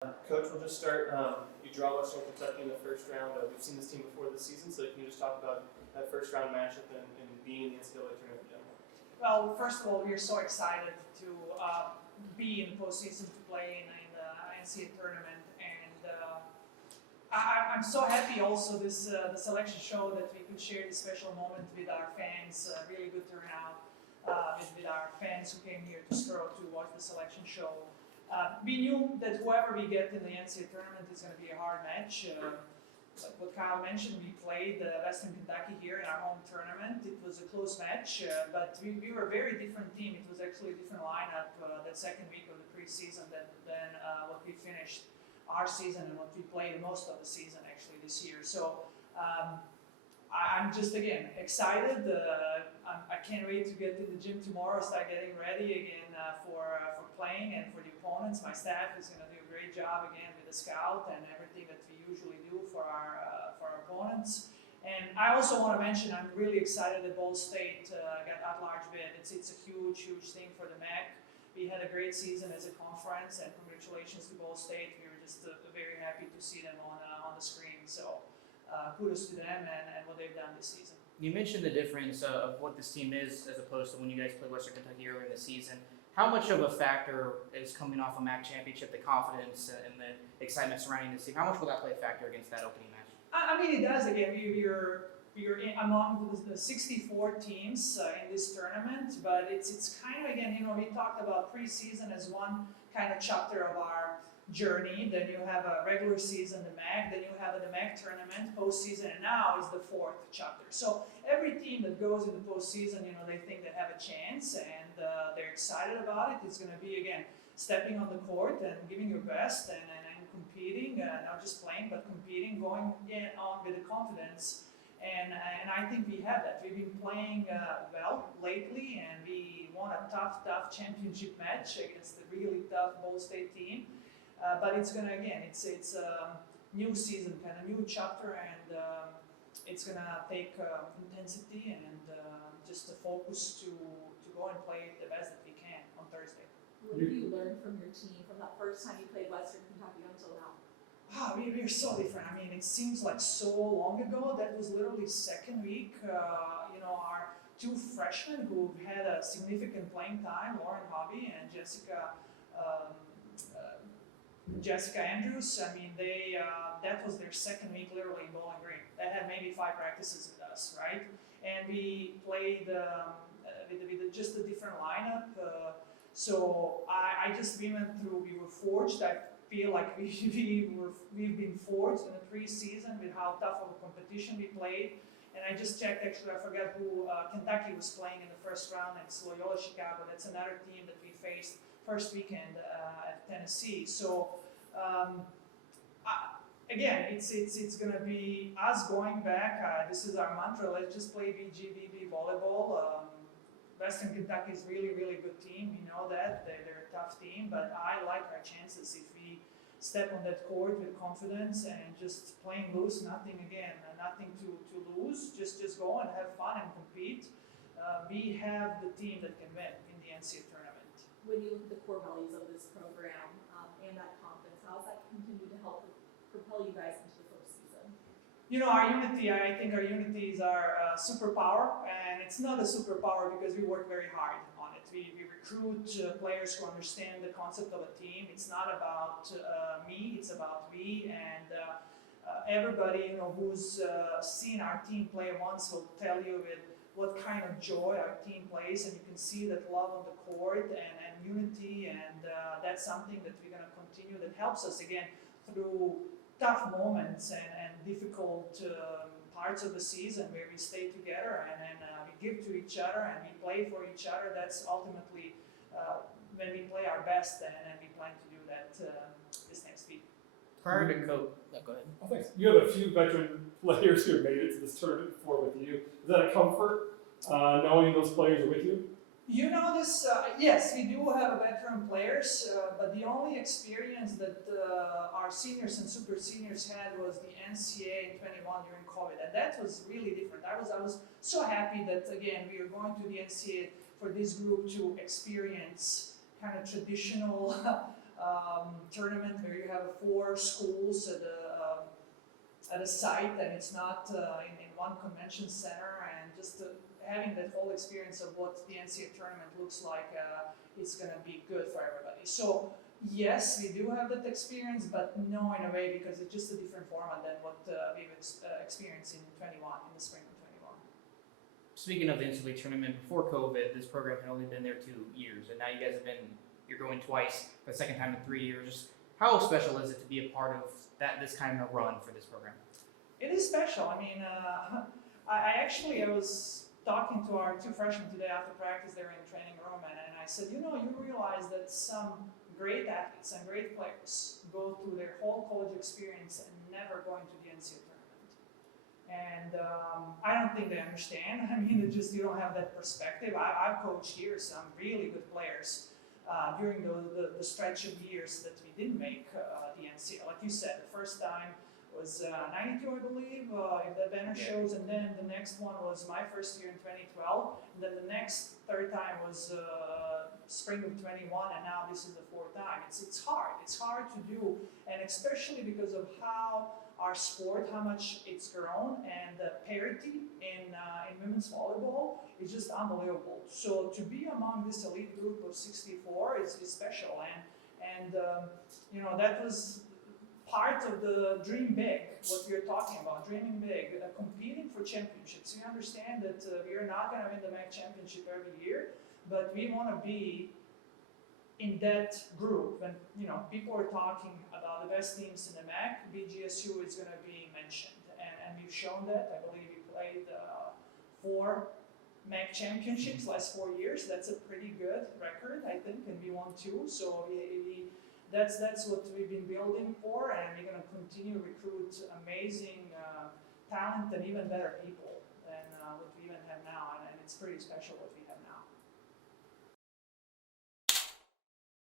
Coach, we'll just start. You draw Western Kentucky in the first round. We've seen this team before this season, so can you just talk about that first round matchup and being in the NCAA tournament in general? Well, first of all, we're so excited to be in the postseason to play in the NCAA tournament, and I'm so happy also the selection show that we could share this special moment with our fans. Really good turnout with our fans who came here to watch the selection show. We knew that whoever we get in the NCAA tournament is going to be a hard match. Like what Kyle mentioned, we played Western Kentucky here in our home tournament. It was a close match, but we were a very different team. It was actually a different lineup that second week of the preseason than what we finished our season and what we played most of the season actually this year. So I'm just, again, excited. I can't wait to get to the gym tomorrow, start getting ready again for playing and for the opponents. My staff is going to do a great job again with the scout and everything that we usually do for our opponents. And I also want to mention I'm really excited that Ball State got at-large bid. It's a huge thing for the MAC. We had a great season as a conference, and congratulations to Ball State. We were just very happy to see them on the screen. So kudos to them and what they've done this season. You mentioned the difference of what this team is as opposed to when you guys played Western Kentucky earlier in the season. How much of a factor is coming off a MAC championship, the confidence and the excitement surrounding this team? How much will that play a factor against that opening match? I mean, it does. Again, we're among the 64 teams in this tournament, but it's kind of, again, we talked about preseason as one kind of chapter of our journey. Then you have a regular season, the MAC, then you have the MAC tournament, postseason, and now is the fourth chapter. So every team that goes in the postseason, they think they have a chance, and they're excited about it. It's going to be, again, stepping on the court and giving your best and competing, not just playing, but competing, going on with the confidence. And I think we have that. We've been playing well lately, and we won a tough championship match against a really tough Ball State team. But it's gonna, again, it's a new season, kind of new chapter, and it's gonna take intensity and just a focus to go and play the best that we can on Thursday. What have you learned from your team from that first time you played Western Kentucky until now? We're so different. I mean, it seems like so long ago. That was literally second week. Our two freshmen who had a significant playing time, Lauren Hobby and Jessica Andrews. I mean, that was their second week literally in Bowling Green. They had maybe 5 practices with us, right? And we played with just a different lineup. So we went through. We were forged. I feel like we've been forged in the preseason with how tough of a competition we played. And I just checked. Actually, I forgot who Kentucky was playing in the first round. It's Loyola Chicago. That's another team that we faced first weekend at Tennessee. So again, it's going to be us going back. This is our mantra. Let's just play BGVB volleyball. Western Kentucky is really good team. We know that they're a tough team, but I like our chances if we step on that court with confidence and just playing loose. Nothing to lose. Just go and have fun and compete. We have the team that can win in the NCAA tournament. When you look at the core values of this program and that confidence, how does that continue to help propel you guys into the postseason? Our unity, I think our unity is our superpower, and it's not a superpower because we work very hard on it. We recruit players who understand the concept of a team. It's not about me, it's about we, and everybody who's seen our team play once will tell you with what kind of joy our team plays, and you can see that love on the court and unity, and that's something that we're going to continue, that helps us again through tough moments and difficult parts of the season where we stay together and we give to each other and we play for each other. That's ultimately when we play our best, and we plan to do that this next week. Prior to go ahead. Oh, thanks. You have a few veteran players who have made it to this tournament before with you. Is that a comfort, knowing those players are with you? Yes, we do have veteran players, but the only experience that our seniors and super seniors had was the NCAA in 21 during COVID, and that was really different. I was so happy that, again, we are going to the NCAA for this group to experience kind of traditional tournament where you have 4 schools at a site, and it's not in one convention center, and just having that whole experience of what the NCAA tournament looks like is going to be good for everybody. So yes, we do have that experience, but no in a way, because it's just a different format than what we've experienced in 21, in the spring of 21. Speaking of the NCAA tournament, before COVID, this program had only been there 2 years, and now you guys you're going twice for the second time in 3 years. How special is it to be a part of this kind of run for this program? It is special. I mean, I was talking to our 2 freshmen today after practice. They were in the training room, and I said, you realize that some great athletes and great players go through their whole college experience and never going to the NCAA tournament. And I don't think they understand. I mean, it's just you don't have that perspective. I've coached here some really good players during the stretch of years that we didn't make the NCAA. Like you said, the first time was 92, I believe, if that banner shows, and then the next one was my first year in 2012, and then the next third time was spring of 21, and now this is the 4th time. It's hard to do, and especially because of how our sport, how much it's grown, and the parity in women's volleyball is just unbelievable. So to be among this elite group of 64 is special, and that was part of the dream big, what we are talking about, dreaming big, competing for championships. We understand that we are not going to win the MAC championship every year, but we want to be in that group. When people are talking about the best teams in the MAC, BGSU is going to be mentioned, and we've shown that. I believe we played 4 MAC championships last 4 years. That's a pretty good record, I think, and we won 2. So that's what we've been building for, and we're going to continue to recruit amazing talent and even better people than what we even have now, and it's pretty special what we